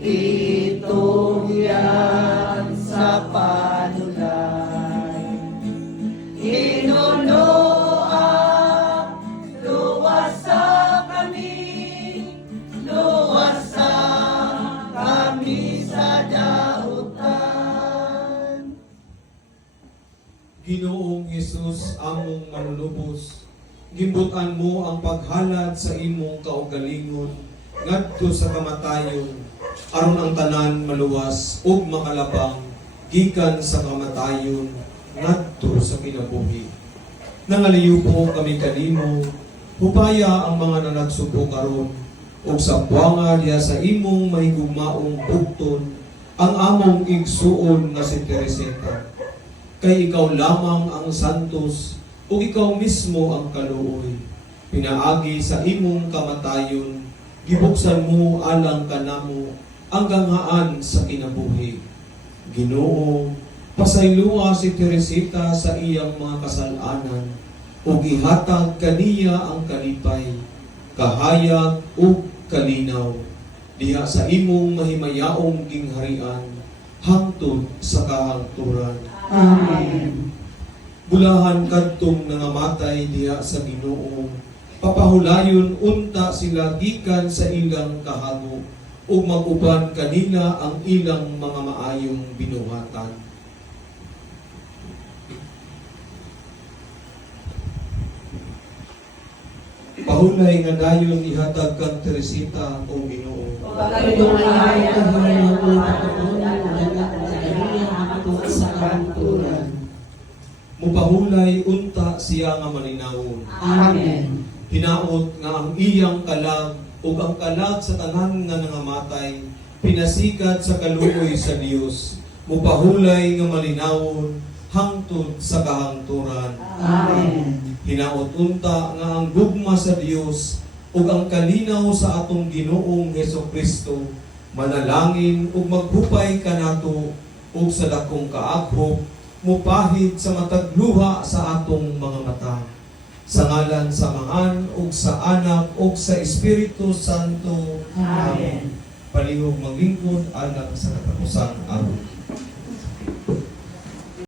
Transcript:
titungyan sa panulan. Inunoa, luwasa kami sa dautan. Ginoong Hesus, among manlubos, gimbutan mo ang paghalad sa imong kaugalingon ngadto sa kamatayon, aron ang tanan maluwas ug makalabang gikan sa kamatayon ngadto sa kinabuhi. Nangaliw po kami kanimo, hupaya ang mga nanagsubo karon ug sa buwanga diha sa imong mahigugmaong bugton ang among igsuon nga si Teresita. Kay ikaw lamang ang santos ug ikaw mismo ang kaluoy. Pinaagi sa imong kamatayon, gibuksan mo alang kanamo ang ganghaan sa kinabuhi. Ginoo, pasayloa si Teresita sa iyang mga kasalanan ug ihatag kaniya ang kalipay, kahayag ug kalinaw diha sa imong mahimayaong gingharian hangtod sa kahangturan. Amen. Bulahan kadtong nangamatay diha sa Ginoo, papahulayon unta sila gikan sa ilang kahago ug mag-uban kanila ang ilang mga maayong binuhatan. Pahulay nga dayon ihatag kang Teresita o Ginoo. Pagkatungay ang mga patutunan sa kanturan. Mupahulay unta siya nga maninawon. Amen. Hinaot nga ang iyang kalag ug ang kalag sa tanan nga nangamatay pinasikat sa kaluoy sa Dios. Mupahulay nga malinawon hangtod sa kahangturan. Amen. Hinaot unta nga ang gugma sa Dios ug ang kalinaw sa atong Ginoong Hesukristo manalangin ug maghupay kanato ug sa dakong kaaghop mupahid sa matag luha sa atong mga mata. Sa ngalan sa Aman ug sa Anak ug sa Espiritu Santo. Amen. Palihog maglingkod alang sa katapusang araw.